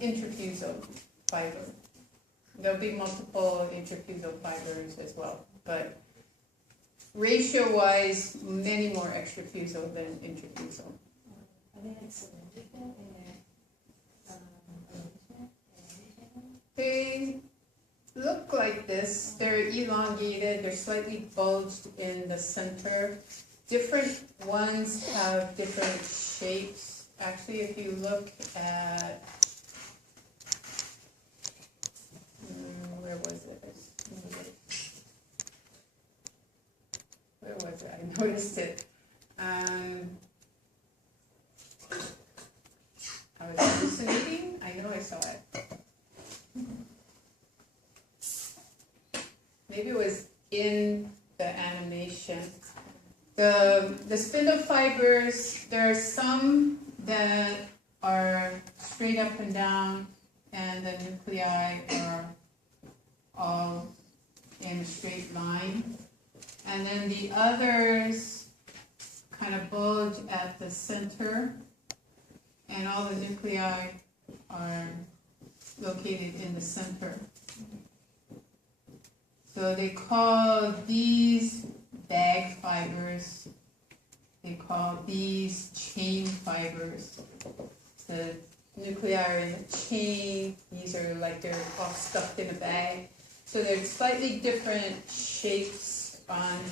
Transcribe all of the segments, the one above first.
intrafusal fiber. There'll be multiple intrafusal fibers as well, but ratio-wise, many more extrafusal than intrafusal. Are they like cylindrical in their arrangement? They look like this. They're elongated. They're slightly bulged in the center. Different ones have different shapes. Actually, if you look at, where was it? Where was it? I noticed it. I was hallucinating. I know I saw it. Maybe it was in the animation. The spindle fibers, there are some that are straight up and down, and the nuclei are all in a straight line. And then the others kind of bulge at the center, and all the nuclei are located in the center. So they call these bag fibers, they call these chain fibers. The nuclei are in a chain, these are like they're all stuffed in a bag. So they're slightly different shapes of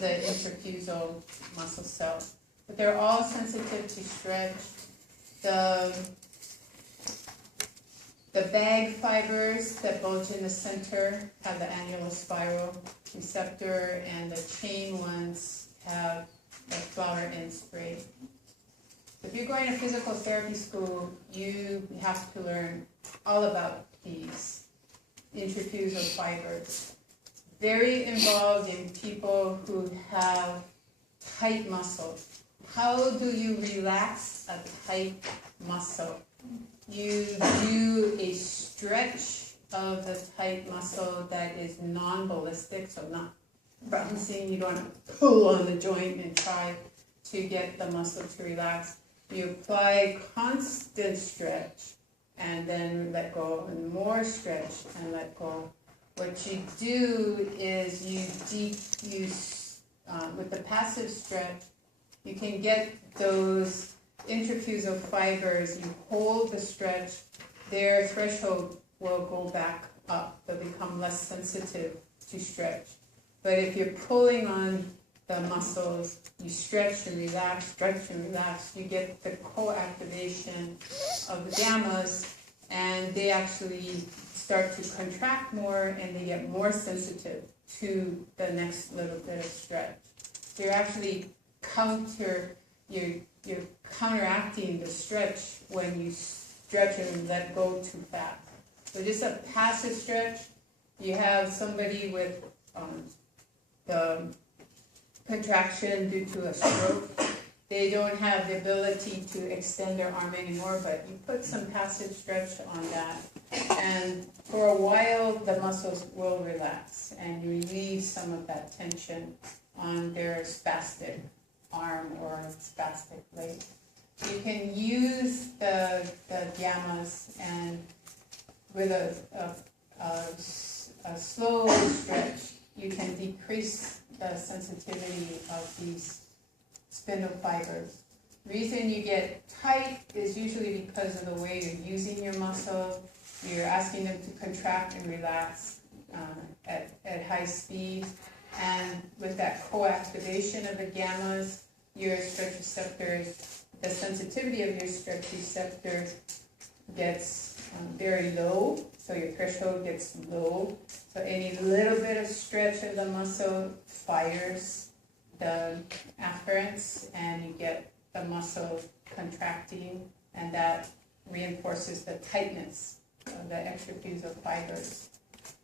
the intrafusal muscle cell. But they're all sensitive to stretch. The bag fibers that bulge in the center have the annulospiral receptor, and the chain ones have the flower end spray. If you're going to physical therapy school, you have to learn all about these intrafusal fibers. Very involved in people who have tight muscles. How do you relax a tight muscle? You do a stretch of the tight muscle that is non-ballistic, so not bouncing. You don't have to pull on the joint and try to get the muscle to relax. You apply constant stretch and then let go, and more stretch and let go. What you do is with the passive stretch, you can get those intrafusal fibers, you hold the stretch, their threshold will go back up. They'll become less sensitive to stretch. But if you're pulling on the muscles, you stretch and relax, you get the co-activation of the gammas, and they actually start to contract more, and they get more sensitive to the next little bit of stretch. So you're actually you're counteracting the stretch when you stretch and let go too fast. So just a passive stretch, you have somebody with the contraction due to a stroke. They don't have the ability to extend their arm anymore, but you put some passive stretch on that, and for a while the muscles will relax and you relieve some of that tension on their spastic arm or spastic leg. You can use the gammas, and with a slow stretch, you can decrease the sensitivity of these spindle fibers. The reason you get tight is usually because of the way you're using your muscle. You're asking them to contract and relax at high speed. And with that co-activation of the gammas, your stretch receptors, the sensitivity of your stretch receptors gets very low, so your threshold gets low. So any little bit of stretch of the muscle fires the afferents, and you get the muscle contracting, and that reinforces the tightness of the extrafusal fibers.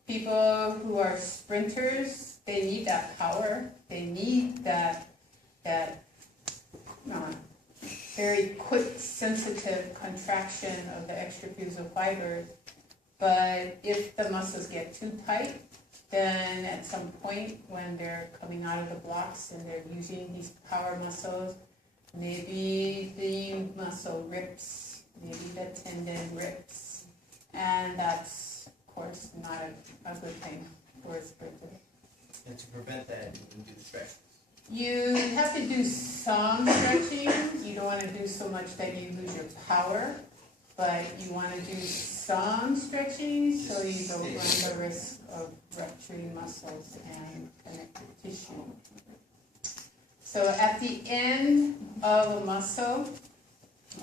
People who are sprinters, they need that power. They need that very quick, sensitive contraction of the extrafusal fibers. But if the muscles get too tight, then at some point when they're coming out of the blocks and they're using these power muscles, maybe the muscle rips maybe the tendon rips. And that's, of course, not a good thing for a sprinter. And to prevent that, you can do the stretch. You have to do some stretching. You don't want to do so much that you lose your power, but you want to do some stretching so you don't run the risk of rupturing muscles and connective tissue. So at the end of a muscle,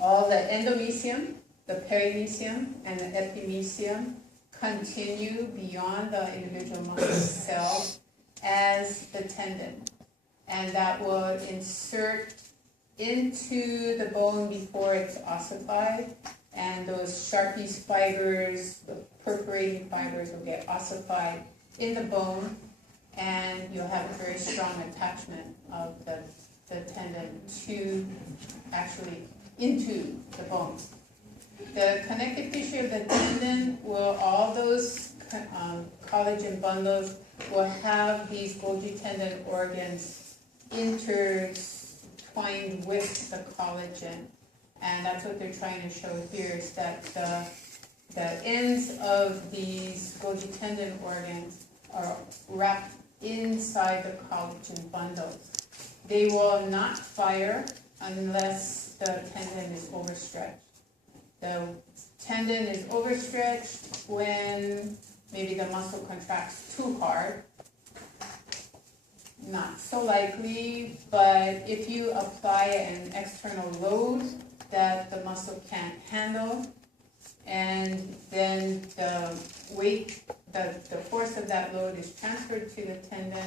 all the endomysium, the perimysium, and the epimysium continue beyond the individual muscle cell as the tendon. And that will insert into the bone before it's ossified. And those Sharpie's fibers, the perforating fibers, will get ossified in the bone. And you'll have a very strong attachment of the tendon to, actually, into the bone. The connective tissue of the tendon will, all those collagen bundles will have these Golgi tendon organs intertwined with the collagen. And that's what they're trying to show here, is that the ends of these Golgi tendon organs are wrapped inside the collagen bundles. They will not fire unless the tendon is overstretched. The tendon is overstretched when maybe the muscle contracts too hard. Not so likely, but if you apply an external load that the muscle can't handle, and then the weight, the force of that load is transferred to the tendon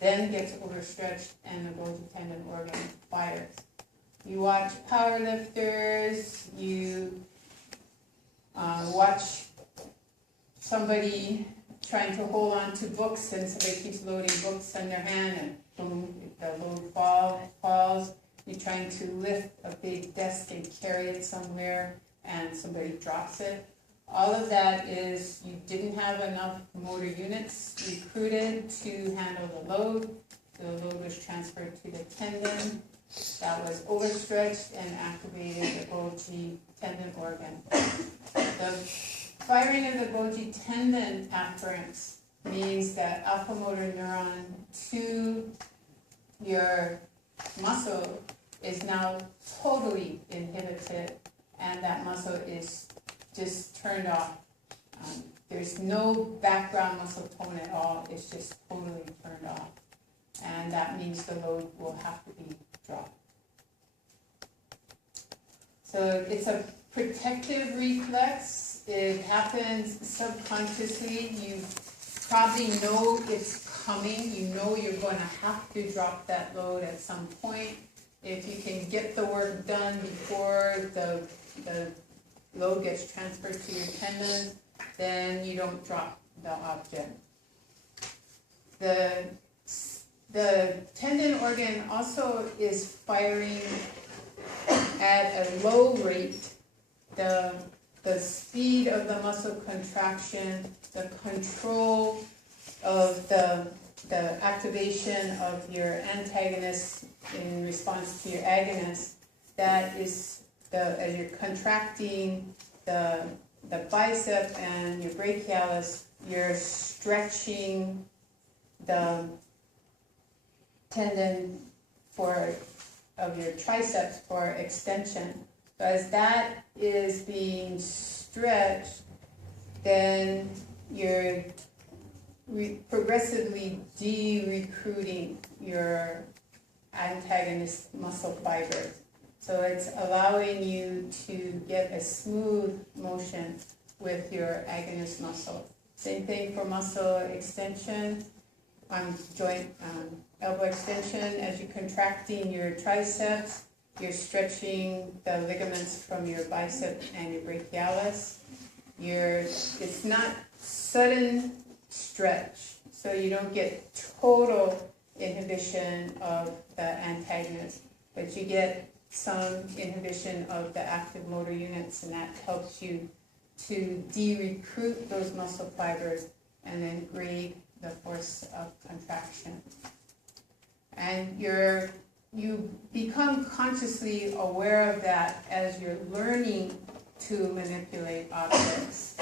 then gets overstretched and the Golgi tendon organ fires. You watch powerlifters, you watch somebody trying to hold on to books and somebody keeps loading books in their hand and boom, the load falls. You're trying to lift a big desk and carry it somewhere and somebody drops it. All of that is you didn't have enough motor units recruited to handle the load. The load was transferred to the tendon. That was overstretched and activated the Golgi tendon organ. The firing of the Golgi tendon afferents means that alpha motor neuron to your muscle is now totally inhibited, and that muscle is just turned off. There's no background muscle tone at all. It's just totally turned off. And that means the load will have to be dropped. So it's a protective reflex. It happens subconsciously. You probably know it's coming. You know you're going to have to drop that load at some point. If you can get the work done before the load gets transferred to your tendon, then you don't drop the object. The tendon organ also is firing at a low rate. The speed of the muscle contraction, the control of the activation of your antagonist in response to your agonist, that is as you're contracting the bicep and your brachialis, you're stretching the tendon of your triceps for extension. So as that is being stretched, then you're progressively de-recruiting your antagonist muscle fibers. So it's allowing you to get a smooth motion with your agonist muscle. Same thing for muscle extension on joint elbow extension. As you're contracting your triceps, you're stretching the ligaments from your bicep and your brachialis. It's not sudden stretch, so you don't get total inhibition of the antagonist, but you get some inhibition of the active motor units, and that helps you to de-recruit those muscle fibers and then grade the force of contraction. And your you become consciously aware of that as you're learning to manipulate objects.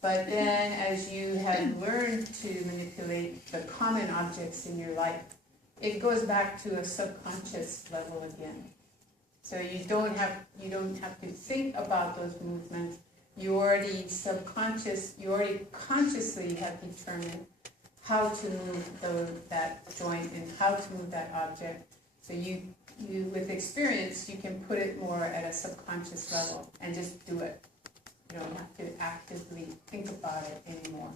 But then as you have learned to manipulate the common objects in your life, it goes back to a subconscious level again. So you don't have to think about those movements. You already consciously have determined how to move that joint and how to move that object. So you with experience, you can put it more at a subconscious level and just do it. You don't have to actively think about it anymore.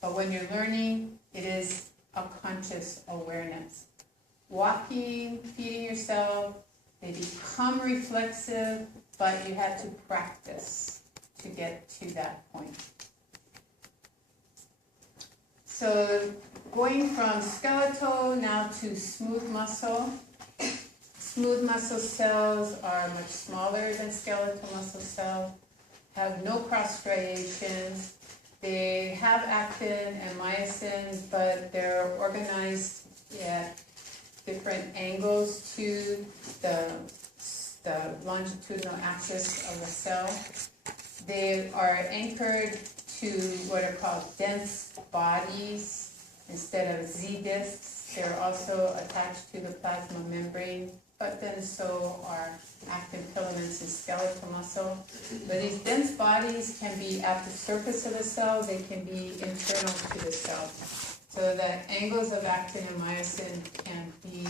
But when you're learning, it is a conscious awareness. Walking, feeding yourself, they become reflexive, but you have to practice to get to that point. So going from skeletal now to smooth muscle. Smooth muscle cells are much smaller than skeletal muscle cells, have no cross striations. They have actin and myosin, but they're organized at different angles to the longitudinal axis of the cell. They are anchored to what are called dense bodies instead of Z discs. They're also attached to the plasma membrane, but then so are actin filaments in skeletal muscle. But these dense bodies can be at the surface of the cell, they can be internal to the cell. So the angles of actin and myosin can be,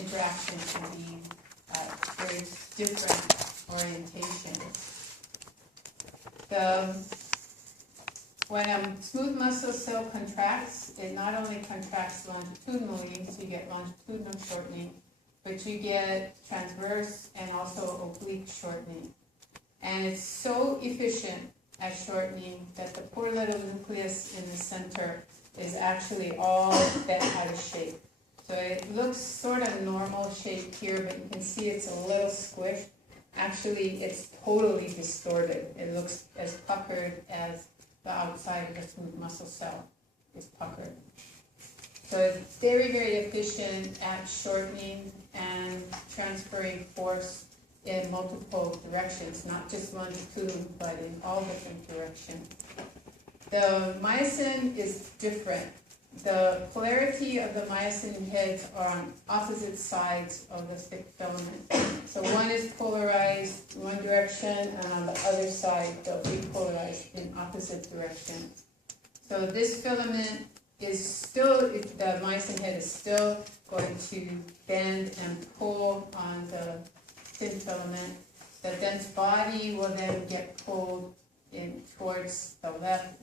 interaction can be very different orientations. When a smooth muscle cell contracts, it not only contracts longitudinally, so you get longitudinal shortening, but you get transverse and also oblique shortening. And it's so efficient at shortening that the poor little nucleus in the center is actually all bent out of shape. So it looks sort of normal shape here, but you can see it's a little squished. Actually, it's totally distorted. It looks as puckered as the outside of a smooth muscle cell is puckered. So it's very, very efficient at shortening and transferring force in multiple directions, not just longitudinal, but in all different directions. The myosin is different. The polarity of the myosin heads are on opposite sides of the thick filament. So one is polarized in one direction, and on the other side they'll be polarized in opposite directions. So this filament is still, the myosin head is still going to bend and pull on the thin filament. The dense body will then get pulled in towards the left,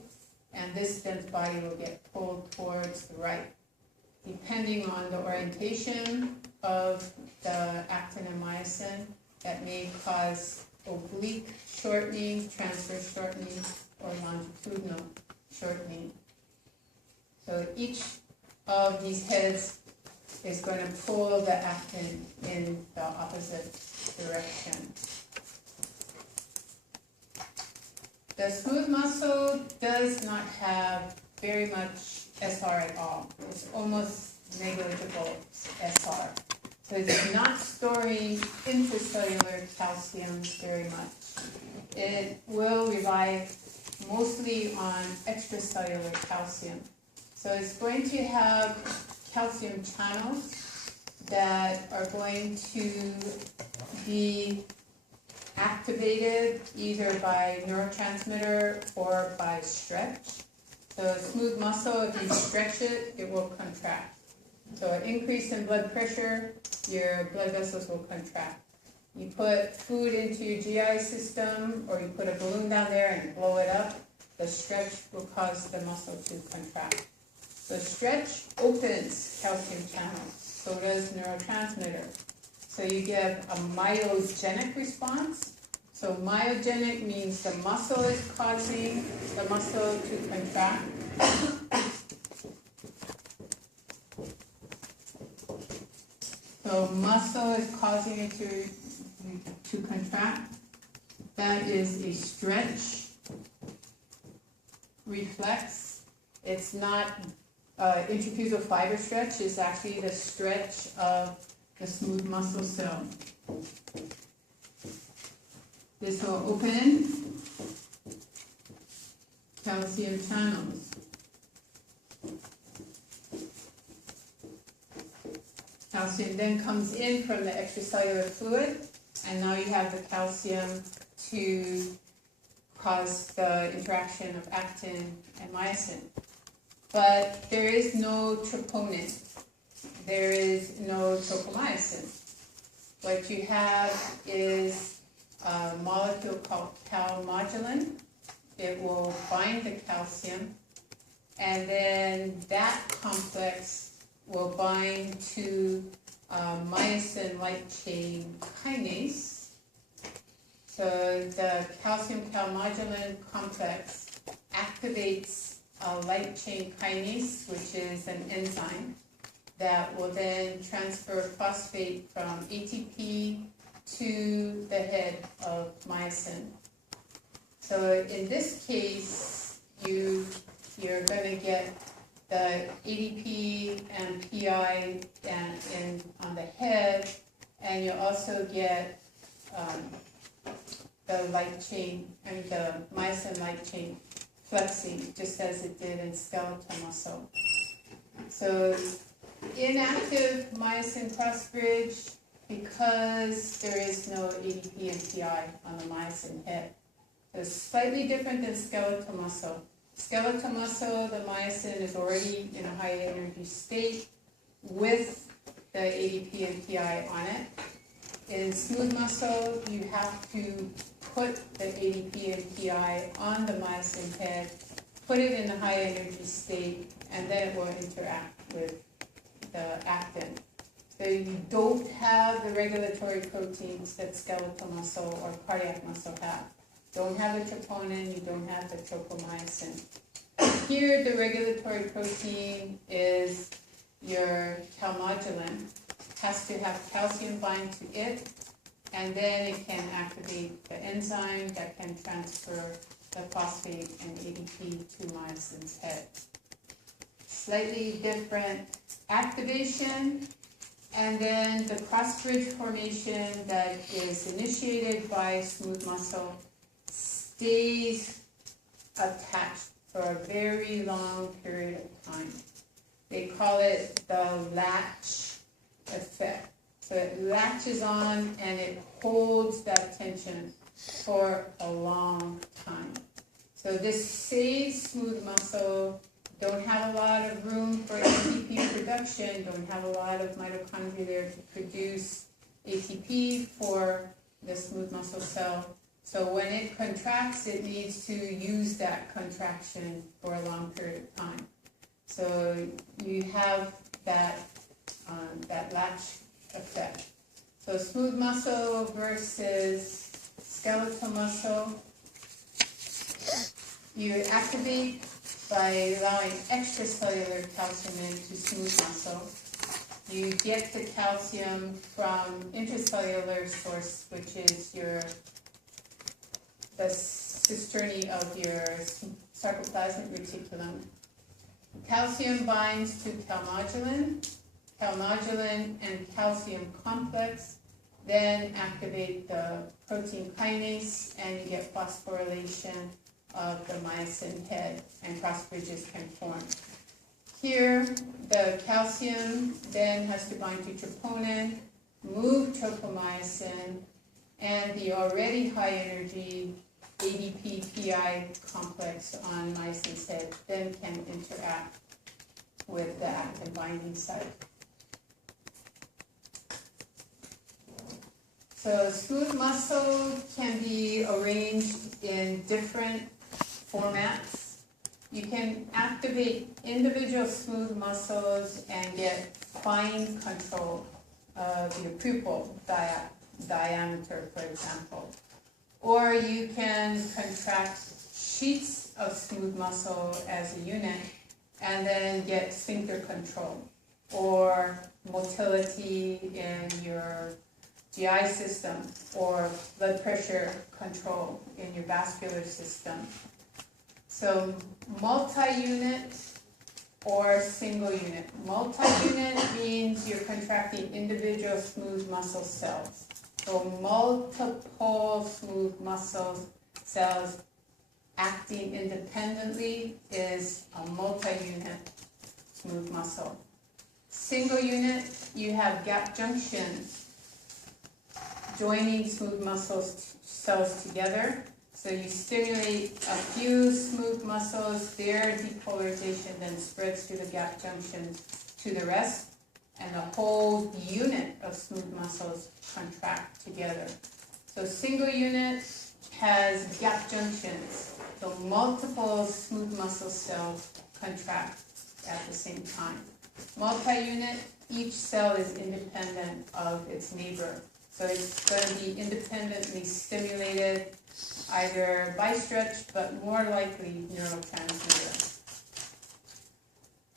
and this dense body will get pulled towards the right. Depending on the orientation of the actin and myosin, that may cause oblique shortening, transverse shortening, or longitudinal shortening. So each of these heads is going to pull the actin in the opposite direction. The smooth muscle does not have very much SR at all. It's almost negligible SR. So it's not storing intracellular calcium very much. It will rely mostly on extracellular calcium. So it's going to have calcium channels that are going to be activated either by neurotransmitter or by stretch. So smooth muscle, if you stretch it, it will contract. So an increase in blood pressure, your blood vessels will contract. You put food into your GI system, or you put a balloon down there and blow it up, the stretch will cause the muscle to contract. So stretch opens calcium channels, so does neurotransmitter. So you get a myogenic response. So myogenic means the muscle is causing the muscle to contract. So muscle is causing it to contract. That is a stretch reflex. It's not intrafusal fiber stretch. It's actually the stretch of the smooth muscle cell. This will open calcium channels. Calcium then comes in from the extracellular fluid, and now you have the calcium to cause the interaction of actin and myosin. But there is no troponin. There is no tropomyosin. What you have is a molecule called calmodulin. It will bind the calcium, and then that complex will bind to myosin light chain kinase. So the calcium calmodulin complex activates a light chain kinase, which is an enzyme that will then transfer phosphate from ATP to the head of myosin. So in this case, you're going to get the ADP and PI on the head, and you'll also get the light chain, the myosin light chain flexing, just as it did in skeletal muscle. So inactive myosin cross bridge, because there is no ADP and PI on the myosin head. So it's slightly different than skeletal muscle. Skeletal muscle, the myosin is already in a high energy state with the ADP and PI on it. In smooth muscle, you have to put the ADP and PI on the myosin head, put it in a high energy state, and then it will interact with the actin. So you don't have the regulatory proteins that skeletal muscle or cardiac muscle have. Don't have the troponin, you don't have the tropomyosin. Here, the regulatory protein is your calmodulin. Has to have calcium bind to it, and then it can activate the enzyme that can transfer the phosphate and ADP to myosin's head. Slightly different activation, and then the cross-bridge formation that is initiated by smooth muscle stays attached for a very long period of time. They call it the latch effect. So it latches on and it holds that tension for a long time. So this saves smooth muscle, don't have a lot of room for ATP production, don't have a lot of mitochondria there to produce ATP for the smooth muscle cell. So when it contracts, it needs to use that contraction for a long period of time. So you have that latch effect. So smooth muscle versus skeletal muscle. You activate by allowing extracellular calcium into smooth muscle. You get the calcium from intracellular source, which is the cisternae of your sarcoplasmic reticulum. Calcium binds to calmodulin. Calmodulin and calcium complex then activate the protein kinase, and you get phosphorylation of the myosin head, and cross bridges can form. Here, the calcium then has to bind to troponin, move tropomyosin, and the already high energy ADP-PI complex on myosin's head then can interact with the actin binding site. So smooth muscle can be arranged in different formats. You can activate individual smooth muscles and get fine control of your pupil diameter, for example. Or you can contract sheets of smooth muscle as a unit and then get sphincter control or motility in your GI system or blood pressure control in your vascular system. So multi-unit or single unit. Multi-unit means you're contracting individual smooth muscle cells. So multiple smooth muscle cells acting independently is a multi-unit smooth muscle. Single unit, you have gap junctions joining smooth muscles cells together. So you stimulate a few smooth muscles, their depolarization then spreads through the gap junctions to the rest, and the whole unit of smooth muscles contract together. So single unit has gap junctions, so multiple smooth muscle cells contract at the same time. Multi-unit, each cell is independent of its neighbor. So it's going to be independently stimulated either by stretch, but more likely neurotransmitter.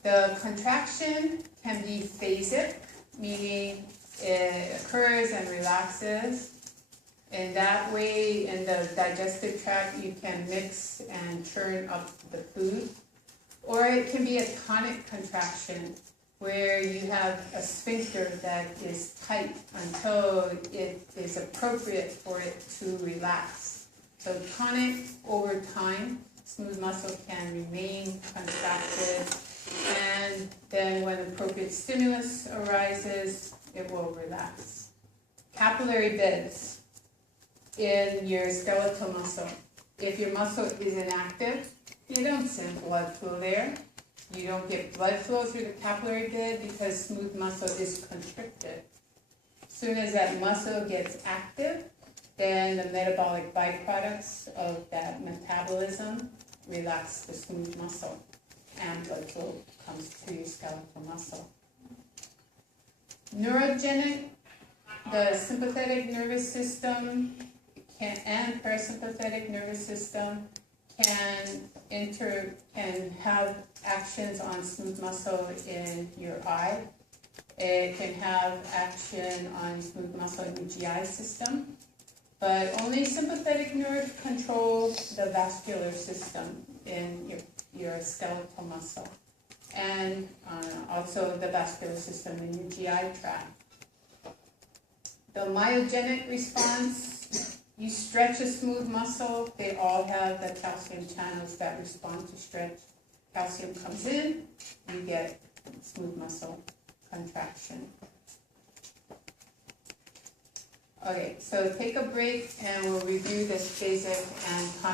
The contraction can be phasic, meaning it occurs and relaxes. In that way, in the digestive tract, you can mix and churn up the food. Or it can be a tonic contraction, where you have a sphincter that is tight until it is appropriate for it to relax. So tonic, over time, smooth muscle can remain contracted, and then when appropriate stimulus arises, it will relax. Capillary beds in your skeletal muscle. If your muscle is inactive, you don't send blood flow there. You don't get blood flow through the capillary bed because smooth muscle is constricted. As soon as that muscle gets active, then the metabolic byproducts of that metabolism relax the smooth muscle, and blood flow comes to your skeletal muscle. Neurogenic, the sympathetic nervous system and parasympathetic nervous system can have actions on smooth muscle in your eye. It can have action on smooth muscle in the GI system, but only sympathetic nerve controls the vascular system in your skeletal muscle, and also the vascular system in your GI tract. The myogenic response, you stretch a smooth muscle, they all have the calcium channels that respond to stretch. Calcium comes in, you get smooth muscle contraction. Okay, so take a break and we'll review this basic and tonic